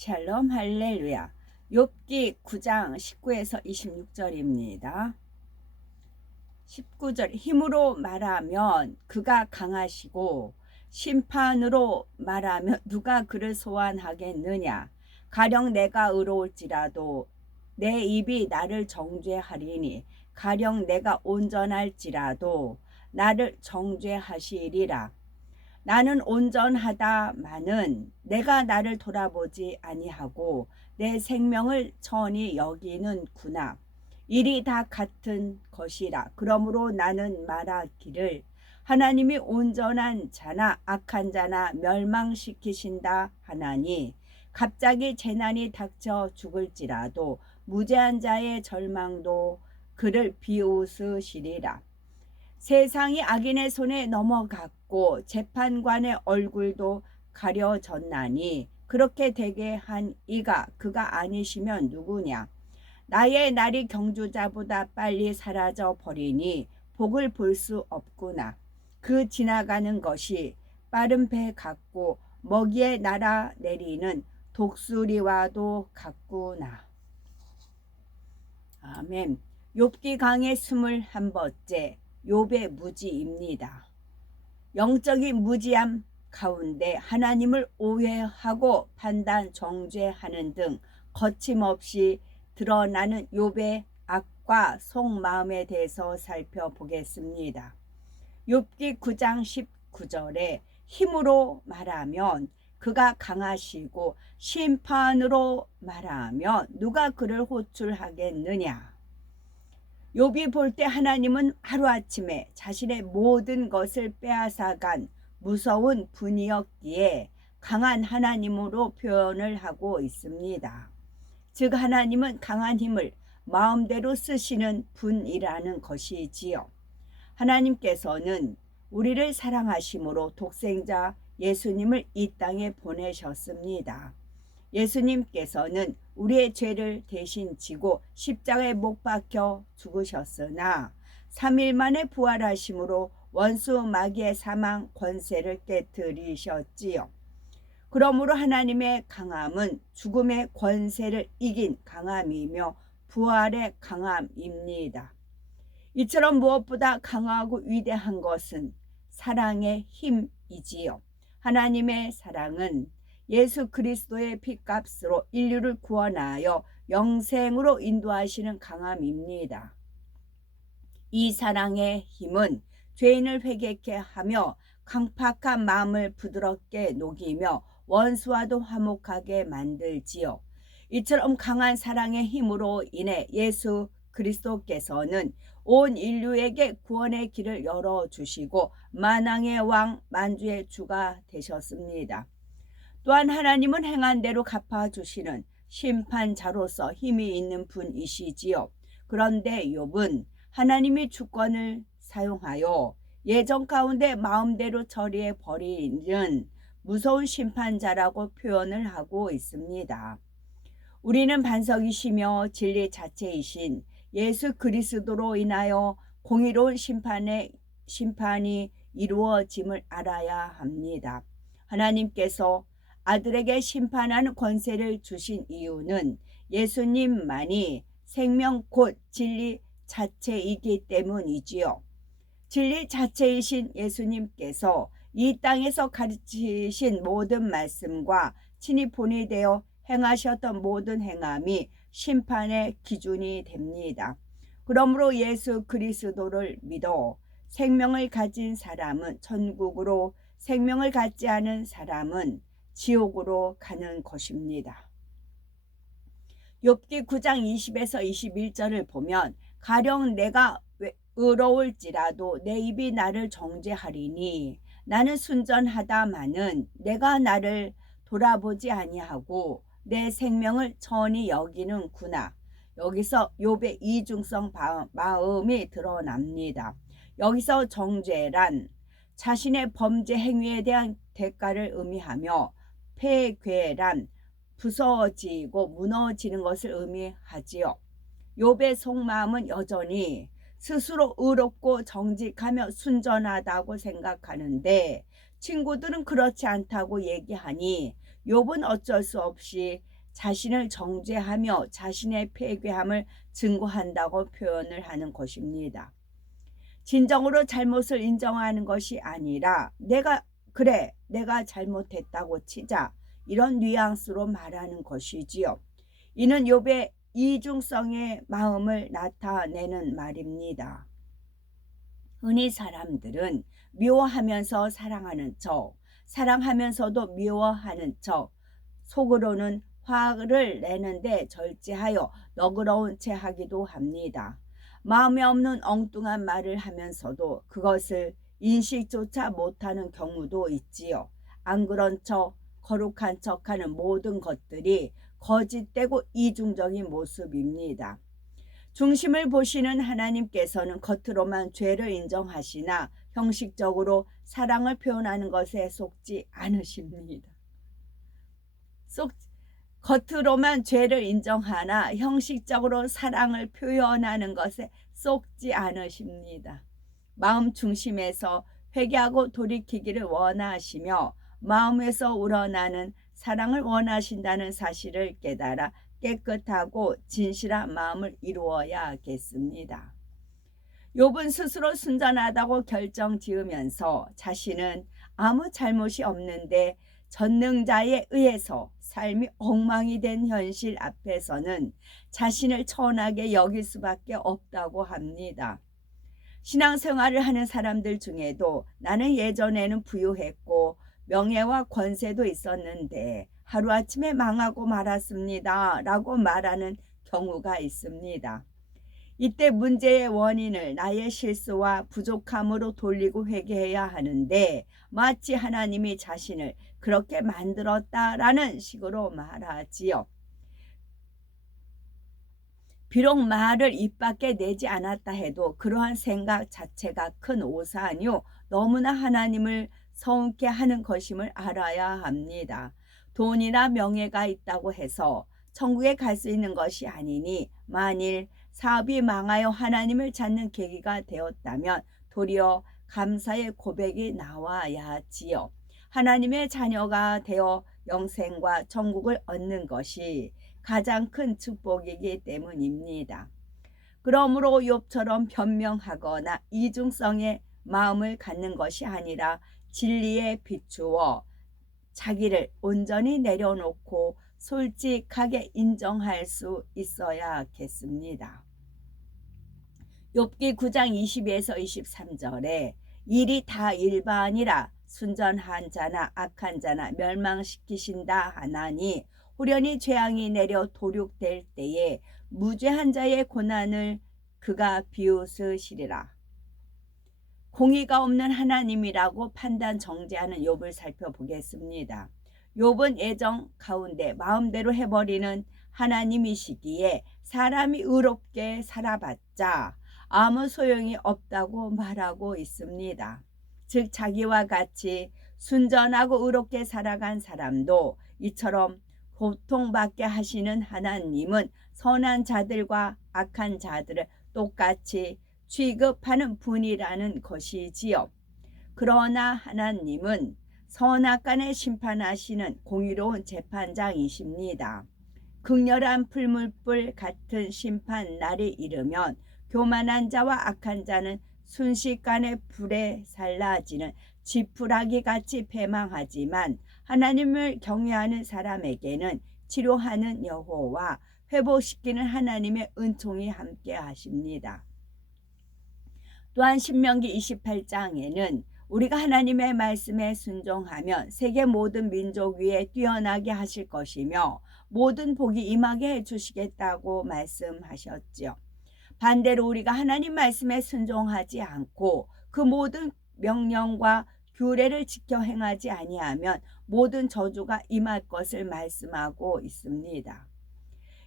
샬롬 할렐루야. 욥기 9장 19에서 26절입니다. 19절 힘으로 말하면 그가 강하시고 심판으로 말하면 누가 그를 소환하겠느냐. 가령 내가 의로울지라도 내 입이 나를 정죄하리니 가령 내가 온전할지라도 나를 정죄하시리라. 나는 온전하다마는 내가 나를 돌아보지 아니하고 내 생명을 천히 여기는구나. 일이 다 같은 것이라. 그러므로 나는 말하기를 하나님이 온전한 자나 악한 자나 멸망시키신다 하나니 갑자기 재난이 닥쳐 죽을지라도 무죄한 자의 절망도 그를 비웃으시리라. 세상이 악인의 손에 넘어갔고 재판관의 얼굴도 가려졌나니 그렇게 되게 한 이가 그가 아니시면 누구냐. 나의 날이 경주자보다 빨리 사라져 버리니 복을 볼 수 없구나. 그 지나가는 것이 빠른 배 같고 먹이에 날아 내리는 독수리와도 같구나. 아멘. 욥기 강의 21번째 욥의 무지입니다. 영적인 무지함 가운데 하나님을 오해하고 판단 정죄하는 등 거침없이 드러나는 욥의 악과 속마음에 대해서 살펴보겠습니다. 욥기 9장 19절에 힘으로 말하면 그가 강하시고 심판으로 말하면 누가 그를 호출하겠느냐. 욥이 볼 때 하나님은 하루아침에 자신의 모든 것을 빼앗아간 무서운 분이었기에 강한 하나님으로 표현을 하고 있습니다. 즉 하나님은 강한 힘을 마음대로 쓰시는 분이라는 것이지요. 하나님께서는 우리를 사랑하심으로 독생자 예수님을 이 땅에 보내셨습니다. 예수님께서는 우리의 죄를 대신 지고 십자가에 못 박혀 죽으셨으나 3일 만에 부활하심으로 원수 마귀의 사망 권세를 깨뜨리셨지요. 그러므로 하나님의 강함은 죽음의 권세를 이긴 강함이며 부활의 강함입니다. 이처럼 무엇보다 강하고 위대한 것은 사랑의 힘이지요. 하나님의 사랑은 예수 그리스도의 피값으로 인류를 구원하여 영생으로 인도하시는 강함입니다. 이 사랑의 힘은 죄인을 회개케 하며 강팍한 마음을 부드럽게 녹이며 원수와도 화목하게 만들지요. 이처럼 강한 사랑의 힘으로 인해 예수 그리스도께서는 온 인류에게 구원의 길을 열어주시고 만왕의 왕 만주의 주가 되셨습니다. 또한 하나님은 행한 대로 갚아주시는 심판자로서 힘이 있는 분이시지요. 그런데 욥은 하나님이 주권을 사용하여 예정 가운데 마음대로 처리해 버리는 무서운 심판자라고 표현을 하고 있습니다. 우리는 반석이시며 진리 자체이신 예수 그리스도로 인하여 공의로운 심판이 이루어짐을 알아야 합니다. 하나님께서 아들에게 심판하는 권세를 주신 이유는 예수님만이 생명 곧 진리 자체이기 때문이지요. 진리 자체이신 예수님께서 이 땅에서 가르치신 모든 말씀과 친히 본이 되어 행하셨던 모든 행함이 심판의 기준이 됩니다. 그러므로 예수 그리스도를 믿어 생명을 가진 사람은 천국으로, 생명을 갖지 않은 사람은 지옥으로 가는 것입니다. 욥기 9장 20에서 21절을 보면 가령 내가 의로울지라도 내 입이 나를 정죄하리니 나는 순전하다마는 내가 나를 돌아보지 아니하고 내 생명을 천히 여기는구나. 여기서 욥의 이중성 마음이 드러납니다. 여기서 정죄란 자신의 범죄 행위에 대한 대가를 의미하며 폐괴란 부서지고 무너지는 것을 의미하지요. 욥의 속마음은 여전히 스스로 의롭고 정직하며 순전하다고 생각하는데 친구들은 그렇지 않다고 얘기하니 욥은 어쩔 수 없이 자신을 정죄하며 자신의 패괴함을 증거한다고 표현을 하는 것입니다. 진정으로 잘못을 인정하는 것이 아니라 내가 잘못했다고 치자, 이런 뉘앙스로 말하는 것이지요. 이는 욥의 이중성의 마음을 나타내는 말입니다. 흔히 사람들은 미워하면서 사랑하는 척, 사랑하면서도 미워하는 척, 속으로는 화를 내는데 절제하여 너그러운 채 하기도 합니다. 마음에 없는 엉뚱한 말을 하면서도 그것을 인식조차 못하는 경우도 있지요. 안 그런 척, 거룩한 척하는 모든 것들이 거짓되고 이중적인 모습입니다. 중심을 보시는 하나님께서는 겉으로만 죄를 인정하시나 형식적으로 사랑을 표현하는 것에 속지 않으십니다. 겉으로만 죄를 인정하나 형식적으로 사랑을 표현하는 것에 속지 않으십니다. 마음 중심에서 회개하고 돌이키기를 원하시며 마음에서 우러나는 사랑을 원하신다는 사실을 깨달아 깨끗하고 진실한 마음을 이루어야겠습니다. 욥은 스스로 순전하다고 결정지으면서 자신은 아무 잘못이 없는데 전능자에 의해서 삶이 엉망이 된 현실 앞에서는 자신을 천하게 여길 수밖에 없다고 합니다. 신앙생활을 하는 사람들 중에도 나는 예전에는 부유했고 명예와 권세도 있었는데 하루아침에 망하고 말았습니다 라고 말하는 경우가 있습니다. 이때 문제의 원인을 나의 실수와 부족함으로 돌리고 회개해야 하는데 마치 하나님이 자신을 그렇게 만들었다라는 식으로 말하지요. 비록 말을 입 밖에 내지 않았다 해도 그러한 생각 자체가 큰 오산이요 너무나 하나님을 서운케 하는 것임을 알아야 합니다. 돈이나 명예가 있다고 해서 천국에 갈 수 있는 것이 아니니 만일 사업이 망하여 하나님을 찾는 계기가 되었다면 도리어 감사의 고백이 나와야지요. 하나님의 자녀가 되어 영생과 천국을 얻는 것이 가장 큰 축복이기 때문입니다. 그러므로 욥처럼 변명하거나 이중성의 마음을 갖는 것이 아니라 진리에 비추어 자기를 온전히 내려놓고 솔직하게 인정할 수 있어야겠습니다. 욥기 9장 22에서 23절에 일이 다 일반이라 순전한 자나 악한 자나 멸망시키신다 하나니 후련히 재앙이 내려 도륙될 때에 무죄한 자의 고난을 그가 비웃으시리라. 공의가 없는 하나님이라고 판단 정죄하는 욥을 살펴보겠습니다. 욥은 애정 가운데 마음대로 해버리는 하나님이시기에 사람이 의롭게 살아봤자 아무 소용이 없다고 말하고 있습니다. 즉 자기와 같이 순전하고 의롭게 살아간 사람도 이처럼 고통받게 하시는 하나님은 선한 자들과 악한 자들을 똑같이 취급하는 분이라는 것이지요. 그러나 하나님은 선악간에 심판하시는 공의로운 재판장이십니다. 극렬한 풀물불 같은 심판 날이 이르면 교만한 자와 악한 자는 순식간에 불에 살라지는 지푸라기 같이 패망하지만 하나님을 경외하는 사람에게는 치료하는 여호와 회복시키는 하나님의 은총이 함께 하십니다. 또한 신명기 28장에는 우리가 하나님의 말씀에 순종하면 세계 모든 민족 위에 뛰어나게 하실 것이며 모든 복이 임하게 해주시겠다고 말씀하셨지요. 반대로 우리가 하나님 말씀에 순종하지 않고 그 모든 명령과 규례를 지켜 행하지 아니하면 모든 저주가 임할 것을 말씀하고 있습니다.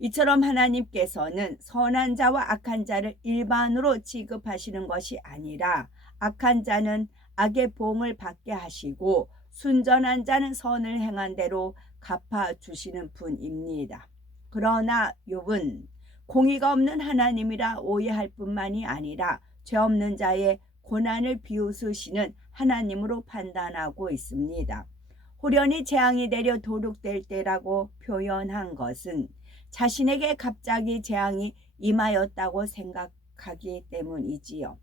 이처럼 하나님께서는 선한 자와 악한 자를 일반으로 취급하시는 것이 아니라 악한 자는 악의 보응을 받게 하시고 순전한 자는 선을 행한 대로 갚아주시는 분입니다. 그러나 욥은 공의가 없는 하나님이라 오해할 뿐만이 아니라 죄 없는 자의 고난을 비웃으시는 하나님으로 판단하고 있습니다. 후련히 재앙이 내려 도륙될 때라고 표현한 것은 자신에게 갑자기 재앙이 임하였다고 생각하기 때문이지요.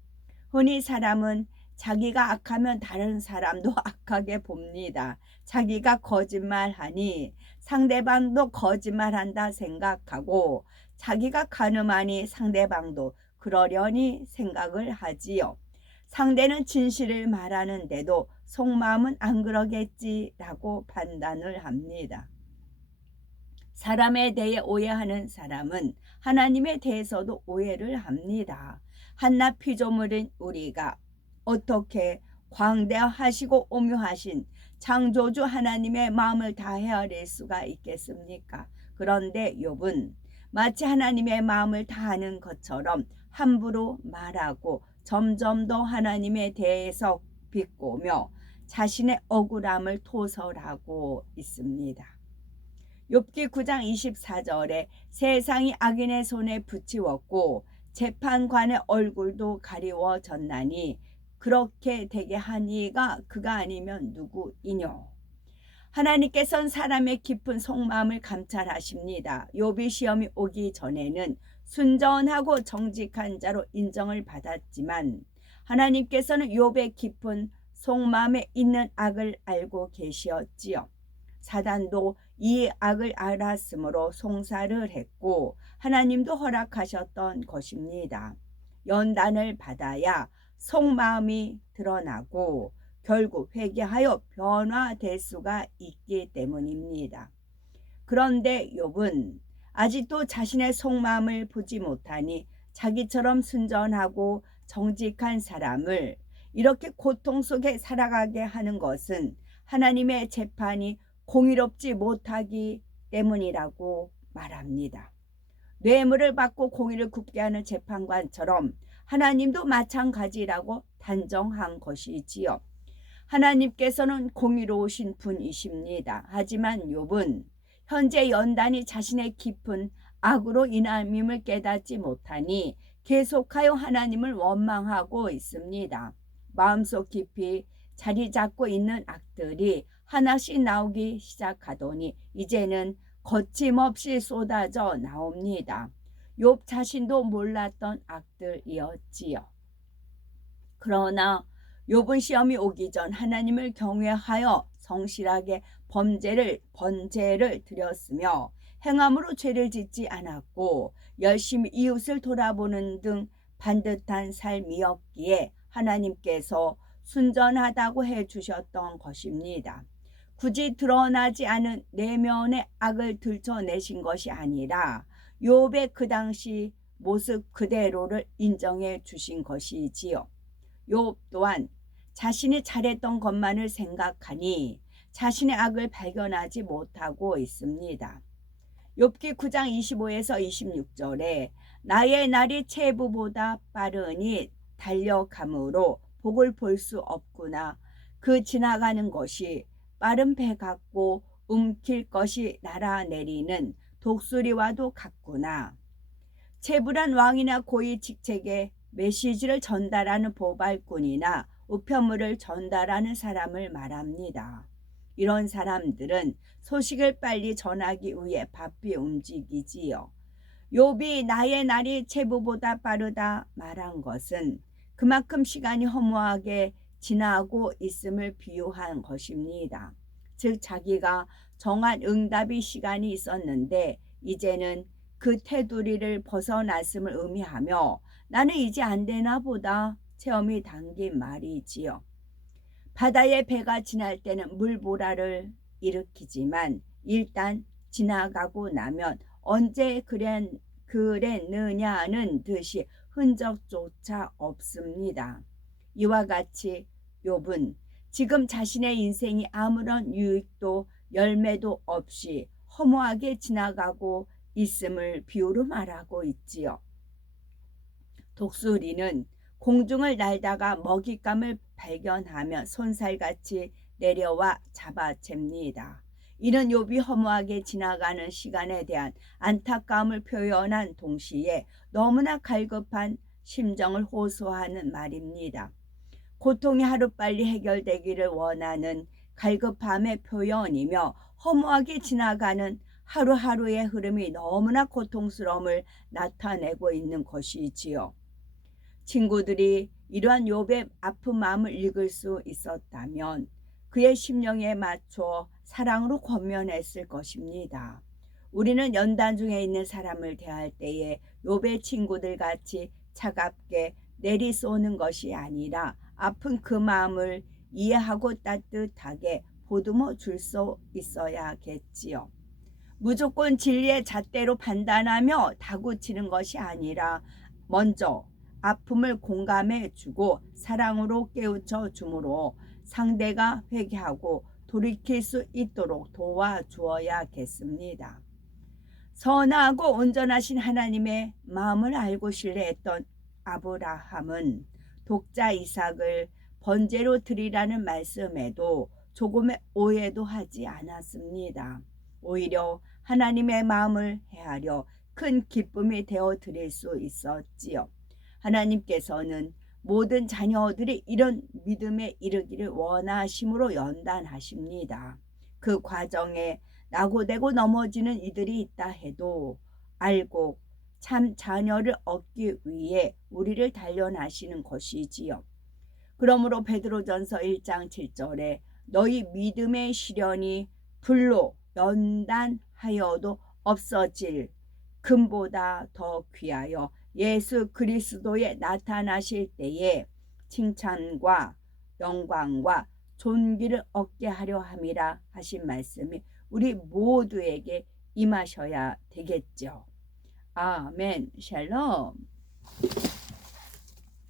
흔히 사람은 자기가 악하면 다른 사람도 악하게 봅니다. 자기가 거짓말하니 상대방도 거짓말한다 생각하고 자기가 가늠하니 상대방도 그러려니 생각을 하지요. 상대는 진실을 말하는데도 속마음은 안 그러겠지라고 판단을 합니다. 사람에 대해 오해하는 사람은 하나님에 대해서도 오해를 합니다. 한낱 피조물인 우리가 어떻게 광대하시고 오묘하신 창조주 하나님의 마음을 다 헤아릴 수가 있겠습니까? 그런데 욥은 마치 하나님의 마음을 다 아는 것처럼 함부로 말하고 점점 더 하나님에 대해서 비꼬며 자신의 억울함을 토설하고 있습니다. 욥기 9장 24절에 세상이 악인의 손에 붙이웠고 재판관의 얼굴도 가리워졌나니 그렇게 되게 한 이가 그가 아니면 누구이뇨. 하나님께서는 사람의 깊은 속마음을 감찰하십니다. 욥이 시험이 오기 전에는 순전하고 정직한 자로 인정을 받았지만 하나님께서는 욥의 깊은 속마음에 있는 악을 알고 계시었지요. 사단도 이 악을 알았으므로 송사를 했고 하나님도 허락하셨던 것입니다. 연단을 받아야 속마음이 드러나고 결국 회개하여 변화될 수가 있기 때문입니다. 그런데 욥은 아직도 자신의 속마음을 보지 못하니 자기처럼 순전하고 정직한 사람을 이렇게 고통 속에 살아가게 하는 것은 하나님의 재판이 공의롭지 못하기 때문이라고 말합니다. 뇌물을 받고 공의를 굽게 하는 재판관처럼 하나님도 마찬가지라고 단정한 것이지요. 하나님께서는 공의로우신 분이십니다. 하지만 욥은 현재 연단이 자신의 깊은 악으로 인함임을 깨닫지 못하니 계속하여 하나님을 원망하고 있습니다. 마음속 깊이 자리 잡고 있는 악들이 하나씩 나오기 시작하더니 이제는 거침없이 쏟아져 나옵니다. 욥 자신도 몰랐던 악들이었지요. 그러나 욥은 시험이 오기 전 하나님을 경외하여 성실하게 번제를 드렸으며 행함으로 죄를 짓지 않았고 열심히 이웃을 돌아보는 등 반듯한 삶이었기에 하나님께서 순전하다고 해주셨던 것입니다. 굳이 드러나지 않은 내면의 악을 들춰내신 것이 아니라 욥의 그 당시 모습 그대로를 인정해 주신 것이지요. 욥 또한 자신이 잘했던 것만을 생각하니 자신의 악을 발견하지 못하고 있습니다. 욥기 9장 25에서 26절에 나의 날이 체부보다 빠르니 달려가므로 복을 볼 수 없구나. 그 지나가는 것이 빠른 배 같고 움킬 것이 날아내리는 독수리와도 같구나. 체불한 왕이나 고위 직책에 메시지를 전달하는 보발꾼이나 우편물을 전달하는 사람을 말합니다. 이런 사람들은 소식을 빨리 전하기 위해 바삐 움직이지요. 욥이 나의 날이 체부보다 빠르다 말한 것은 그만큼 시간이 허무하게 지나고 있음을 비유한 것입니다. 즉 자기가 정한 응답이 시간이 있었는데 이제는 그 테두리를 벗어났음을 의미하며 나는 이제 안 되나 보다 체험이 담긴 말이지요. 바다에 배가 지날 때는 물보라를 일으키지만 일단 지나가고 나면 언제 그랬느냐는 듯이 흔적조차 없습니다. 이와 같이 욥은 지금 자신의 인생이 아무런 유익도 열매도 없이 허무하게 지나가고 있음을 비유로 말하고 있지요. 독수리는 공중을 날다가 먹잇감을 발견하면 손살같이 내려와 잡아챕니다. 이는 욥이 허무하게 지나가는 시간에 대한 안타까움을 표현한 동시에 너무나 갈급한 심정을 호소하는 말입니다. 고통이 하루빨리 해결되기를 원하는 갈급함의 표현이며 허무하게 지나가는 하루하루의 흐름이 너무나 고통스러움을 나타내고 있는 것이지요. 친구들이 이러한 욥의 아픈 마음을 읽을 수 있었다면 그의 심령에 맞춰 사랑으로 권면했을 것입니다. 우리는 연단 중에 있는 사람을 대할 때에 욥의 친구들 같이 차갑게 내리쏘는 것이 아니라 아픈 그 마음을 이해하고 따뜻하게 보듬어 줄 수 있어야겠지요. 무조건 진리의 잣대로 판단하며 다구치는 것이 아니라 먼저 아픔을 공감해 주고 사랑으로 깨우쳐 주므로 상대가 회개하고 돌이킬 수 있도록 도와주어야겠습니다. 선하고 온전하신 하나님의 마음을 알고 신뢰했던 아브라함은 독자 이삭을 번제로 드리라는 말씀에도 조금의 오해도 하지 않았습니다. 오히려 하나님의 마음을 헤아려 큰 기쁨이 되어 드릴 수 있었지요. 하나님께서는 모든 자녀들이 이런 믿음에 이르기를 원하심으로 연단하십니다. 그 과정에 나고되고 넘어지는 이들이 있다 해도 알고 참 자녀를 얻기 위해 우리를 단련하시는 것이지요. 그러므로 베드로전서 1장 7절에 너희 믿음의 시련이 불로 연단하여도 없어질 금보다 더 귀하여 예수 그리스도에 나타나실 때에 칭찬과 영광과 존귀를 얻게 하려 함이라 하신 말씀이 우리 모두에게 임하셔야 되겠죠. 아멘. 샬롬.